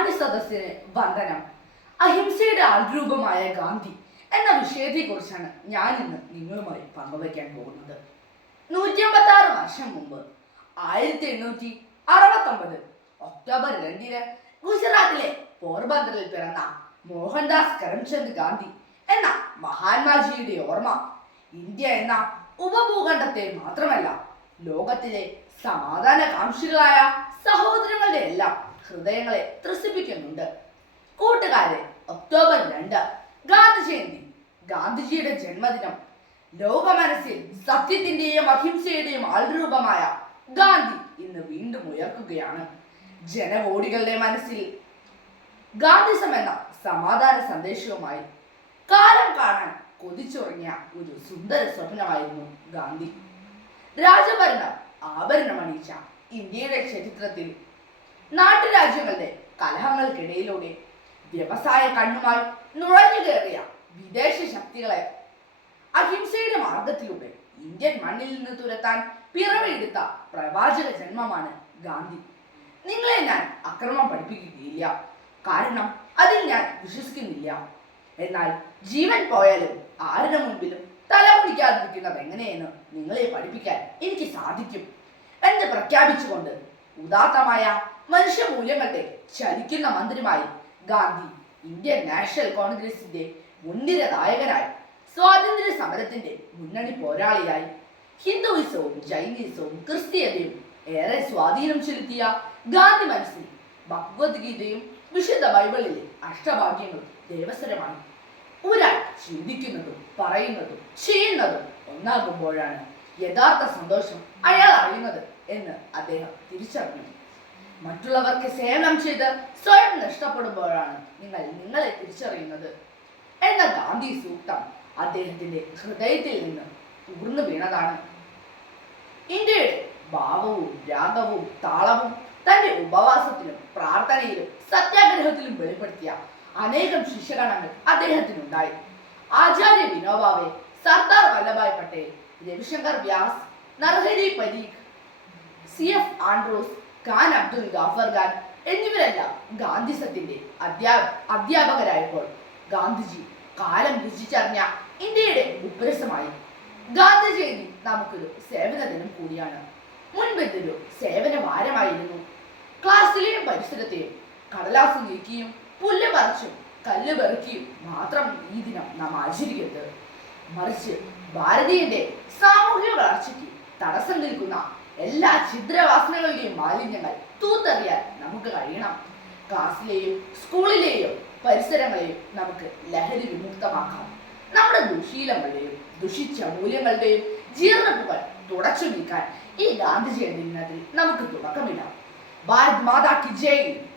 മാന്യ സദസ്സിന് വന്ദനം. അഹിംസയുടെ ആൾരൂപമായ ഗാന്ധി എന്ന വിഷയത്തെക്കുറിച്ചാണ് ഞാൻ ഇന്ന് നിങ്ങളുമായി പങ്കുവയ്ക്കാൻ പോകുന്നത്. നൂറ്റി അമ്പത്തി ആറ് വർഷം മുമ്പ് ആയിരത്തി എണ്ണൂറ്റി അറുപത്തൊമ്പത് ഒക്ടോബർ രണ്ടിന് ഗുജറാത്തിലെ പോർബന്ദറിൽ പിറന്ന മോഹൻദാസ് കരംചന്ദ് ഗാന്ധി എന്ന മഹാത്മാജിയുടെ ഓർമ്മ ഇന്ത്യ എന്ന ഉപഭൂഖണ്ഡത്തെ മാത്രമല്ല ലോകത്തിലെ സമാധാനകാംക്ഷികളായ സഹോദരങ്ങളുടെ എല്ലാം ഹൃദയങ്ങളെ ത്രസിപ്പിക്കുന്നുണ്ട്. കൂട്ടുകാരെ ഒക്ടോബർ രണ്ട് ഗാന്ധി ജയന്തി ഗാന്ധിജിയുടെ ജന്മദിനം. ലോക മനസ്സിൽ സത്യത്തിന്റെയും അഹിംസയുടെയും ആൾരൂപമായ ഗാന്ധി ഇന്ന് വീണ്ടും ഉയർക്കുകയാണ്. ജനകോടികളുടെ മനസ്സിൽ ഗാന്ധിസം എന്ന സമാധാന സന്ദേശവുമായി കാലം കാണാൻ കൊതിച്ചുറങ്ങിയ ഒരു സുന്ദര സ്വപ്നമായിരുന്നു ഗാന്ധി. രാജഭരണം ആഭരണമണിയിച്ച ഇന്ത്യയുടെ ചരിത്രത്തിൽ നാട്ടുരാജ്യങ്ങളുടെ കലഹങ്ങൾക്കിടയിലൂടെ വ്യവസായ കണ്ണുമായി നുഴഞ്ഞു കയറിയ വിദേശ ശക്തികളെ അഹിംസയുടെ മാർഗത്തിലൂടെ ഇന്ത്യൻ മണ്ണിൽ നിന്ന് തുരത്താൻ പിറവിയെടുത്ത പ്രവാചക ജന്മമാണ് ഗാന്ധി. നിങ്ങളെ ഞാൻ അക്രമം പഠിപ്പിക്കുകയില്ല. കാരണം അതിൽ ഞാൻ വിശ്വസിക്കുന്നില്ല. എന്നാൽ ജീവൻ പോയാലും ആരുടെ മുൻപിലും തലമുടിക്കാതിരിക്കുന്നത് എങ്ങനെയെന്ന് നിങ്ങളെ പഠിപ്പിക്കാൻ എനിക്ക് സാധിക്കും. എന്ന് പ്രഖ്യാപിച്ചുകൊണ്ട് ഉദാത്തമായ മനുഷ്യമൂല്യങ്ങളുടെ ചലിക്കുന്ന മന്ത്രിമായി ഗാന്ധി ഇന്ത്യൻ നാഷണൽ കോൺഗ്രസിന്റെ മുൻനിര നായകനായി സ്വാതന്ത്ര്യ സമരത്തിന്റെ മുന്നണി പോരാളിയായി ഹിന്ദുയിസവും ജൈനിസവും ക്രിസ്തീയതയും ഏറെ സ്വാധീനം ചെലുത്തിയ ഗാന്ധി മനസ്സിൽ ഭഗവത്ഗീതയും വിശുദ്ധ ബൈബിളിലെ അഷ്ടഭാഗ്യങ്ങളും ദേവസ്വരമാണ് ഒരാൾ ചിന്തിക്കുന്നതും പറയുന്നതും ചെയ്യുന്നതും ഒന്നാകുമ്പോഴാണ് യഥാർത്ഥ സന്തോഷം അയാൾ അറിയുന്നത് എന്ന് അദ്ദേഹം തിരിച്ചറിഞ്ഞു. മറ്റുള്ളവർക്ക് സേവനം ചെയ്ത് സ്വയം നഷ്ടപ്പെടുമ്പോഴാണ് നിങ്ങൾ നിങ്ങളെ തിരിച്ചറിയുന്നത്. എന്ന ഗാന്ധി സൂക്തം അദ്ദേഹത്തിന്റെ ഹൃദയത്തിൽ നിന്ന് ഉയർന്നു വീണതാണ്. ഇന്ത്യയുടെ ഭാവവും രാഗവും താളവും തന്റെ ഉപവാസത്തിലും പ്രാർത്ഥനയിലും സത്യാഗ്രഹത്തിലും വെളിപ്പെടുത്തിയ അനേകം ശിഷ്യഗണങ്ങൾ അദ്ദേഹത്തിനുണ്ടായി. Acharya Vinoba Bhave Sardar Vallabhbhai Patel Ravishankar Vyas Narhari Parikh C F Andrews Khan Abdul Ghaffar Khan എന്നിവരെല്ലാം ഗാന്ധിസത്തിന്റെ അധ്യാ അധ്യാപകരായപ്പോൾ ഗാന്ധിജി കാലം രുചിച്ചറിഞ്ഞ ഇന്ത്യയുടെ ഉപ്രസമായി ഗാന്ധി ജയന്തി നമുക്കൊരു സേവന ദിനം കൂടിയാണ്. മുൻപ് ഇതൊരു സേവന വാരമായിരുന്നു. ക്ലാസ്സിലെയും പരിസരത്തെയും കടലാസ് നീക്കിയും പുല്ല് പറിച്ചും കല്ല് പെറുക്കിയും മാത്രം ഈ ദിനം നാം ആചരിക്കരുത്. മറിച്ച് ഭാരതീയന്റെ സാമൂഹിക വളർച്ചയ്ക്ക് തടസ്സം നിൽക്കുന്ന എല്ലാ ഛിദ്രവാസനകളുടെയും മാലിന്യങ്ങൾ തൂത്തെറിയാൻ നമുക്ക് കഴിയണം. ക്ലാസ്സിലെയും സ്കൂളിലെയും പരിസരങ്ങളെയും നമുക്ക് ലഹരി വിമുക്തമാക്കാം. നമ്മുടെ ദുശീലങ്ങളുടെയും ദുഷിച്ച മൂല്യങ്ങളുടെയും ജീർണപ്പുകൾ തുടച്ചു നീക്കാൻ ഈ ഗാന്ധിജയന്തി ദിനത്തിൽ നമുക്ക് തുടക്കമിടാം. ഭാരത് മാതാ കി ജയ്.